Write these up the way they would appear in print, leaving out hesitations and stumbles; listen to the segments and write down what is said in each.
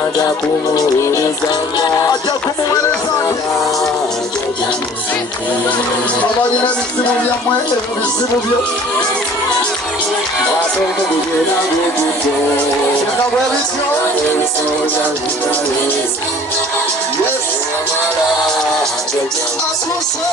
ajja kumuweerezanga abalina ebizibu byammwe ebizibu byo ate omugulu era ng'ogudde nga bwe bityo atuuse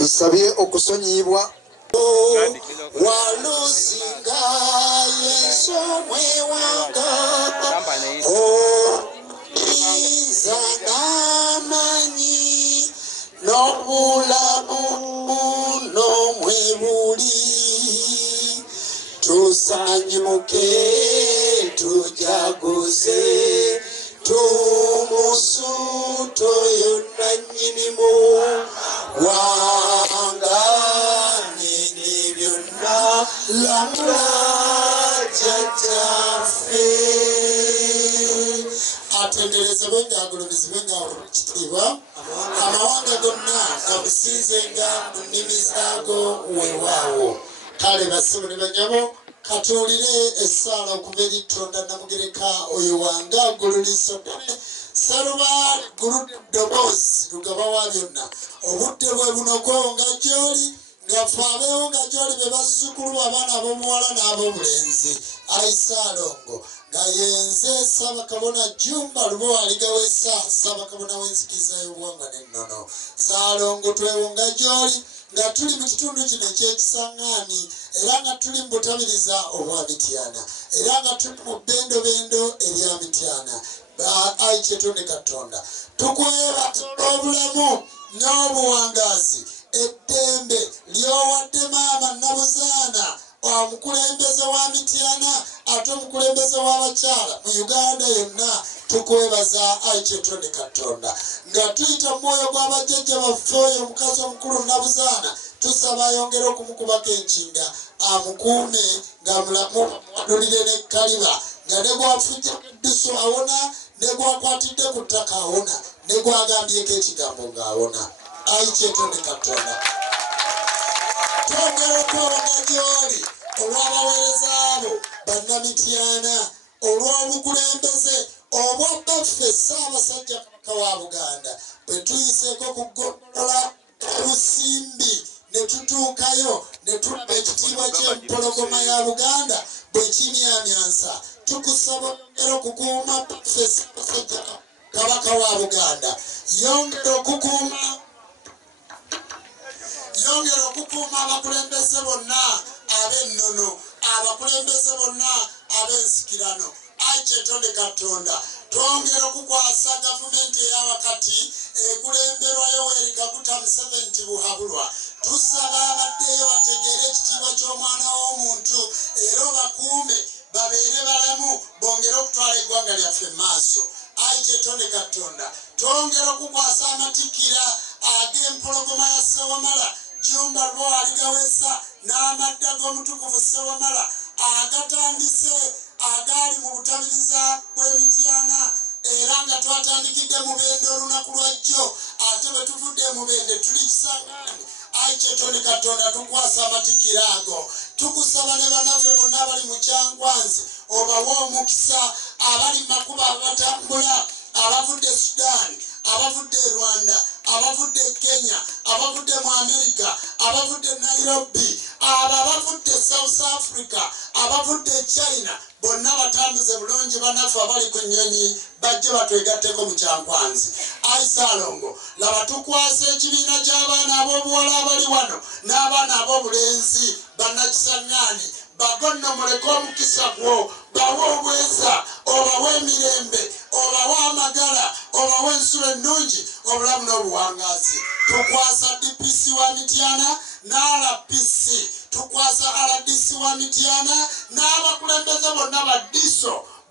Nsabye okusonyibwa walusinga Yesu mwewanga inza n'amanyi n'obulamu n'omwebuli tusanyuke tujaguze tumusuto yonna nnyinimu wanga nini byonna lamula jjajjaffe atenderezebwe ng'agulumizibwe ng'akitiibwa amawanga gonna gamusinzenga mu nnimi zaago weewaawo kale basibu ne banyabo katuulire essaala okuva eri Tonda Namugereka oyo wanga gululisodene Salubaali gulu ddoboozi lugaba wa byonna obudde bwe buno kwewonga gy'oli ngaffe abeewonga gy'oli be bazzukulu abaana ab'omuwala n'ab'obulenzi ayi Ssaalongo nga yenze Ssaabakabona Jjumba Lubo aligawesa Ssaabakabona w'enzikiriza y'obuwangwa n'ennono Ssaalongo twewonga gy'oli nga tuli mu kitundu kino ekyekisaŋŋaani era nga tuli mu butabiriza obwa Mityana era nga tuli mu bbendobendo erya Mityana ayi Kyetonde Katonda tukwebaza olw'obulamu n'obuwangaazi eddembe ly'owadde maama Nabuzaana omukulembeze wa Mityana ate omukulembeze w'abakyala mu Uganda yonna tukwebaza ayi Kyetonde Katonda nga tuyita mu mwoyo gw'abajjajja baffe oyo omukazi omukulu Nabuzaana tusaba ayongere okumukubako enkinga amukuume nga mulamu amuwadulire n'ekkaliba nga ne gwafujjako eddusu awona ne gwakwatidde ku ttaka awona ne gwagambyeko ekigambo ng'awona ayi Kyetonde Katonda twongera okwewonga gy'oli olw'abaweereza abo bannamityana olw'obukulembeze obwa baffe Ssaabasajja Kabaka wa Buganda bwe tuyiseeko ku ggolola Lusimbi ne tutuukayo ne tulaba ekitiibwa ky'empologoma ya Buganda bwe kimyamyansa tukusaba yongera okukuuma baffe Ssaabasajja Kabaka wa Buganda yongera okukuuma abakulembeze bonna ab'ennono abakulembeze bonna ab'ensikirano ayi Kyetonde Katonda twongera okukwasa gavumenti eyawakati ekulemberwa Yoweri Kaguta Museveni Tibuhaburwa tusaba abaddeyo bategeere ekitiibwa ky'omwana w'omuntu era obakuume babeere balamu bongere okutwala eggwanga lyaffe maaso ayi Kyetonde Katonda twongera okukwasa amatikkira ag'empologoma ya Ssewamala Jjumba Lubo aligawesa n'amadda g'omutukuvu Ssewamala agatandise butabiriza bw'Emityana era nga twatandikidde Mubende olunaku lwajjo ate bwe tuvudde Mubende tuli Kisangani. Ayi Kyetone Katonda tukwasa amatikira ago tukusaba ne bannaffe bonna abali mu Kyangwanzi obawe omukisa abali mu makubo abatambula abavudde Sudan abavudde Rwanda abavudde Kenya abavudde mu America abavudde Nairobi abavudde South Africa abavudde China bonna batambuze bulungi bannaffe abali ku nnyonyi bajje batwegatteko mu Kyangwanzi. Ayi Saalongo laba tukwasa ekibiina ky'abaana ab'obuwala abali wano n'abaana ab'obulenzi bannakisangani bagonnomoleko omukisa gwo bawe obweza obawe emirembe obawe amagala obawe ensulo ennungi obulamu n'obuwangazi. Tukwasa DPC wa Mityana n'RPC tukwasa RDC wa Mityana n'abakulembeze bonna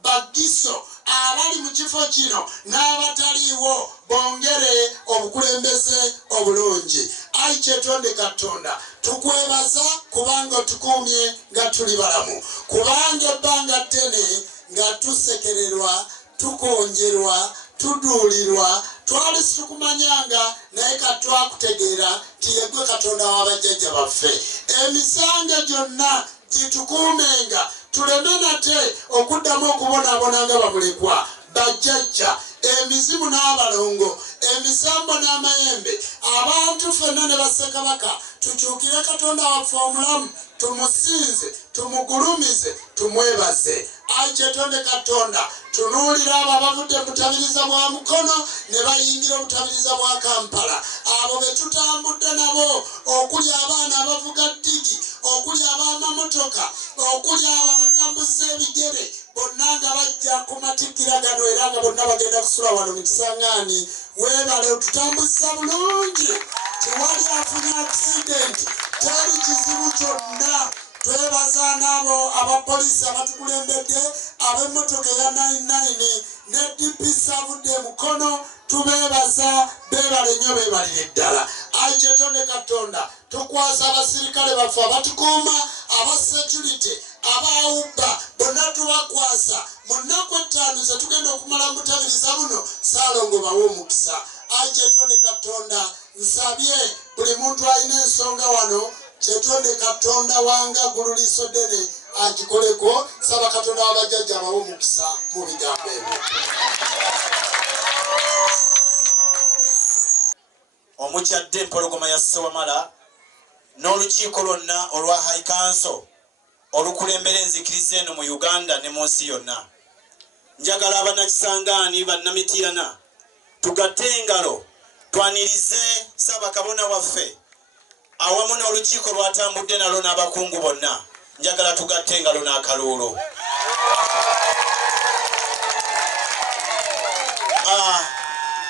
bagiso abali mu kifo kino n'abataliiwo bongere obukulembeze obulungi. Ayi Kyetonde Katonda tukwebaza kubanga tukumye nga tuli balamu kubanga ebbanga ddene nga tusekererwa tukonjerwa tuduulirwa twali situkumanyanga naye katwakutegeera ti yegwe Katonda w'abajjajja baffe. Emisango gyonna gitukuumenga tuleme nate okuddamu okubonaabona nga bamulekwa bajjajja emizimu n'abalongo emisambo n'amayembe abantu ffenna ne bassekabaka tukyukire Katonda waffe omulamu tumusinze tumugulumize tumwebaze. Ayi Kyetonde Katonda tunuulira abo abavudde mubutabiriza bwa Mukono ne bayingira obutabiriza bwa Kampala abo be tutambudde nabo okuli abaana abavuga ddigi okuli ab'amamotoka okuli abo abatambuza ebigere bonna nga bajja ku matikkira gano era nga bonna bagenda kusula wano mu Kisangani. Weebale otutambuza bulungi tewali afunye akisidenti teri kizibu kyonna. Twebaza n'abo abapoliisi abatukulembedde ab'emmotoka eya 99 ne DPC avudde Mukono tubeebaza beebale nnyo beebalire ddala. Ayi Kyetonde Katonda tukwasa abasirikale baffe abatukuuma aba security abaawubba bonna tubakwasa mu nnaku 5 ze tugenda okumala mu butabiriza buno Saalongo bawe omukisa. Ayi Kyetonde Katonda nsabye buli muntu alina ensonga wano Kyetonde Katonda wanga gulu liiso ddene agikoleko saba Katonda w'abajjajja bawe omukisa mu bigambo ebyo. Omukyadde empologoma ya Ssewamala n'olukiiko lwonna olwa High Council olukulembera enzikiriza eno mu Uganda ne mu nsi yonna. Njagala abannakisangani bannamityana tugatte engalo twanirize Ssaabakabona waffe awamu n'olukiiko lwatambudde nalwo n'abakungu bonna. Njagala tugatte engalo n'akaluulu.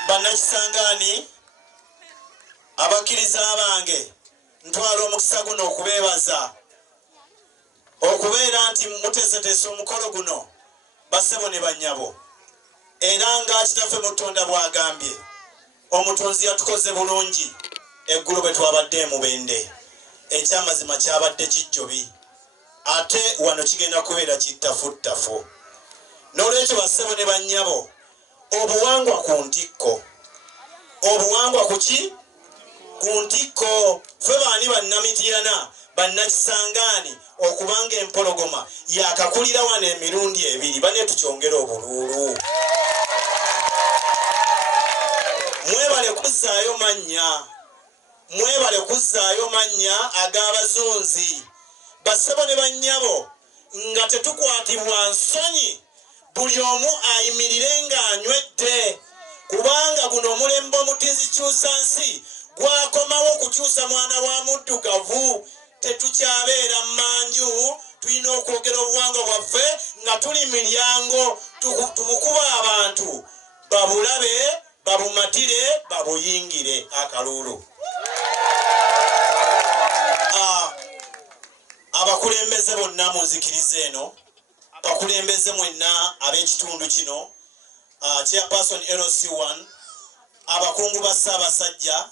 Bannakisangani abakkiriza abange ntwala omukisa guno okubeebaza okubeera nti muteeseteese omukolo guno bassebo ne bannyabo era nga Kitaffe mu Tonda bw'agambye omutonzi yatukoze bulungi eggulu bwe twabadde e Mubende ekyamazima kyabadde kijjobi ate wano kigenda kubeera kittafuttafu. N'olwekyo bassebo ne bannyabo obuwangwa ku ntikko obuwangwa ku ki ku ntikko ffe baani bannamityana bannakisangani okubanga empologoma yakakulira wano emirundi 2 bane tukyongera obuluulu. Mwebale kuzzaayo mannya ag'abazunzi bassebo ne bannyabo nga tetukwatibwa nsonyi buli omu ayimirire ng'anywedde kubanga guno omulembe omutizikyusa nsi gwakomawo okukyusa mwana wa muddugavu. Tetukyabeera mmanju tulina okwogera obuwangwa bwaffe nga tuli miryango tubukuba abantu babulabe babumatire babuyingire akaluulu. Abakulembeze bonna mu nzikiriza eno abakulembeze mwenna ab'ekitundu kino chairperson LC1 abakungu ba Ssaabasajja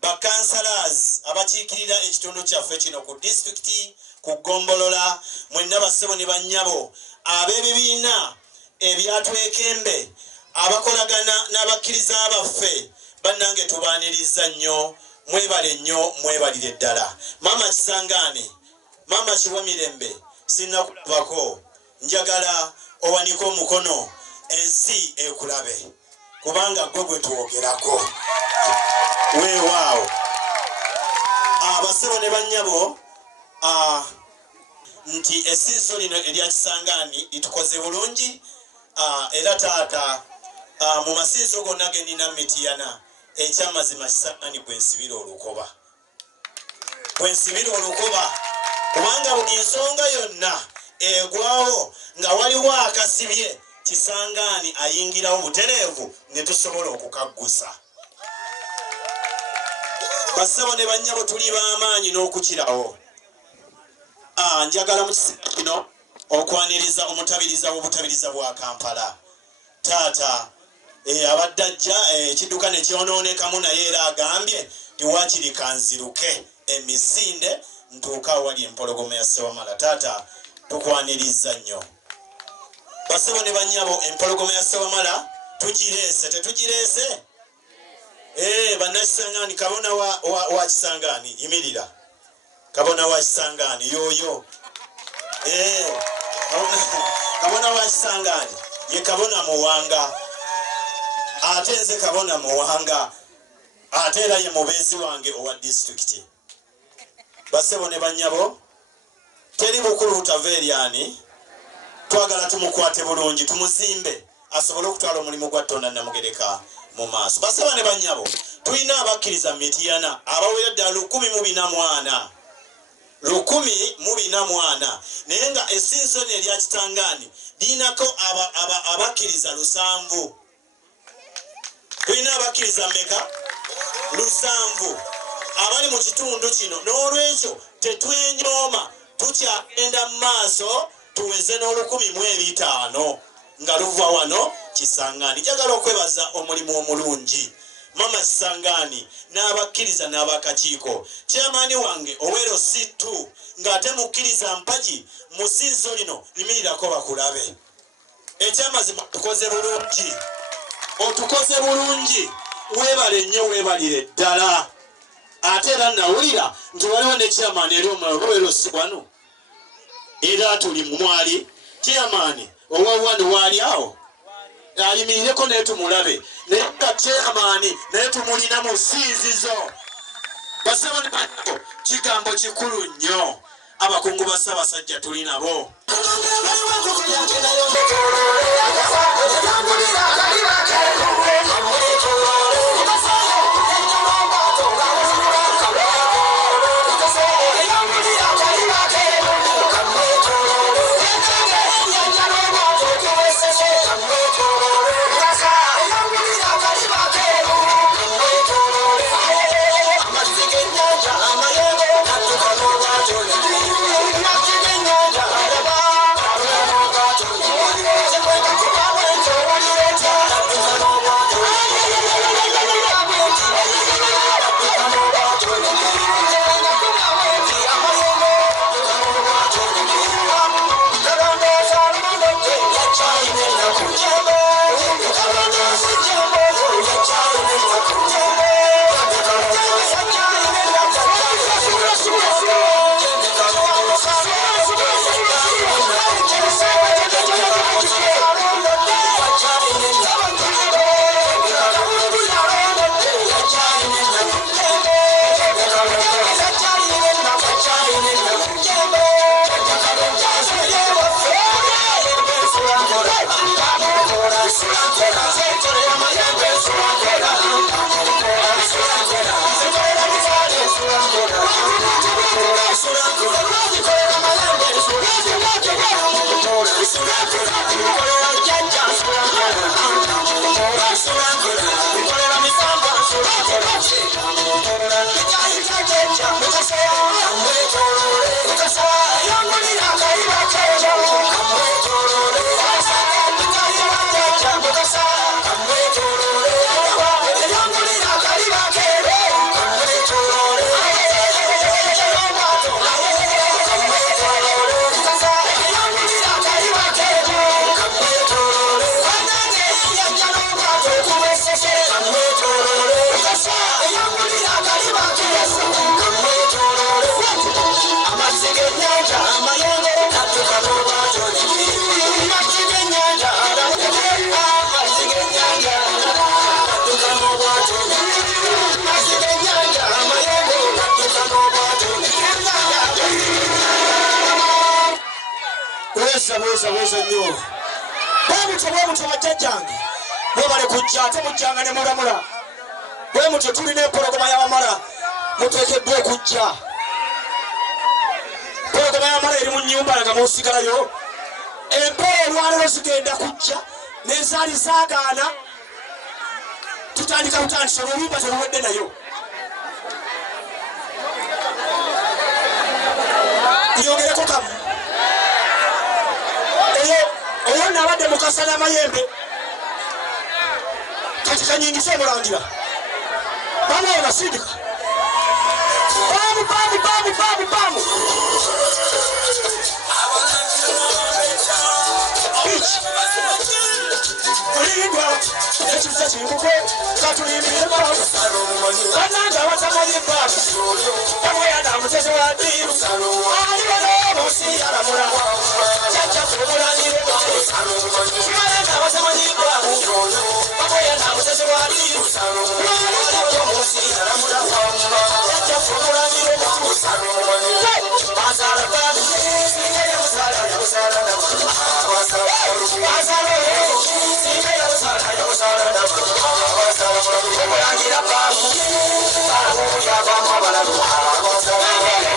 bakansalas abakiikirira ekitundu kyaffe kino ku disitulikiti ku Ggombolola mwenna bassebo ne bannyabo ab'ebibiina ebyatwekembe abakolagana n'abakkiriza abaffe bannange tubaaniriza nnyo mwebale nnyo mwebalire ddala mama Kisangani mama Kiwamirembe sinnakulabako njagala owanike omukono ensi ekulabe kubanga gwe gwe twogerako weewaawo abasebo ne bannyabo nti essinzo lino erya Kisangani litukoze bulungi era taata mu masinzo gonna ge nina Mityana ekyamazima Kisangani bwensibira olukoba kubanga buli nsonga yonna egwawo nga waliwo akasibye Kisangani ayingirawo butereevu ne tusobola okukaggusa basabo ne bannyabo tuli b'amaanyi n'okukirawo njagala mu kiseera kino okwaniriza omutabiriza w'obutabiriza bwa Kampala taata abadde ajja ekidduka ne kyonoonekamu naye era agambye tiwaakiri kanziruke emisinde ntuuka awali empologoma ya Ssewamala taata tukwaniriza nnyo basebo ne bannyabo empologoma ya Ssewamala tugireese tetugireese bannakisangani kabona wa Kisangani yimirira kabona wa Kisangani yoyo kabona wa Kisangani ye kabona muwanga ate nze kabona muwanga ate era ye mubeezi wange owa disitulikiti basebo ne bannyabo teri bukulu butaveeryani twagala tumukwate bulungi tumuzimbe asobole okutwala omulimu gwa Tonda Namugereka mu maaso basebo ne bannyabo tulina abakkiriza Mityana abawera ddala 140 naye nga essinzo erya Kitangani lirinako abakkiriza 7 tulina abakkiriza mmeka 7 abali mu kitundu kino n'olwekyo tetwenyooma tukyagenda mu maaso tuweze n'1,500 nga luva wano Kisangani njagala okwebaza omulimu omulungi mama Kisangani n'abakkiriza n'abakakiiko kyamaani wange Owero C2 ng'ate mukkiriza Mpagi mu ssinzo lino limirirako bakulabe ekyamazima tukoze bulungi weebale nnyo weebalire ddala ate era nawulira nti waliwo ne kyamaani eri omulala Owero C1 era tuli mu mwali kyamaani owa1 waali awo ayimirireko naye tumulabe naye nga kyamaani naye tumulina mu ssinzizo basebo ne bannyabo kigambo kikulu nnyo abakungu ba Ssaabasajja tuli nabo Bweza nnyo. Bwe mutyo bajjajjange. Mwebale kujja ate mujjanga ne mulamula. Bwe mutyo tulina empologoma y'Abamala. Muteekeddwa okujja. Empologoma y'Abamala eri mu nnyumba nga muusigalayo. Empewo olwaleero zigenda kujja n'ezaali zaagaana. Tutandika butandisa olulumba teruwedde nayo. Nyongereko kamu. Oyo nabadde mu kasana amayembe. Kati kanyingise omulangira. Bamu oyo nasindika. Bamu. Bichi. Mulindwa. Ekisa kinguko. Katulimbire bamu. Bananga batamanyi bamu. Bamwe yana muteze wa diru. Ali wano musi yalamula. Chacha kumulangire bamu. Bananga batamanyi bamu. Bamwe yana muteze wa diru. Ali wano musi yalamula. Chacha kumulangire bamu. Masala bamu. Singeya musala ya musala na bamu. Masala bamu. Singeya musala ya musala na bamu. Kumulangira bamu. Bamu ya bamu abalalu.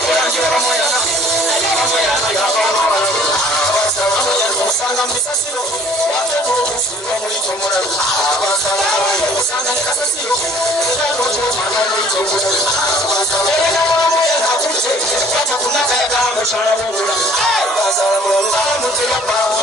Kumulangira bamu yana. Bamu yana ya bamu abalalu. Bamu yana musanga misasiro. Wateko musingo mulito mulalu. Musanga nekasasiro. Ejagoto mana mulito mulalu. Erega bamu yana kute. Kata kunaka ya gamu shala wula. Bamu teya bamu.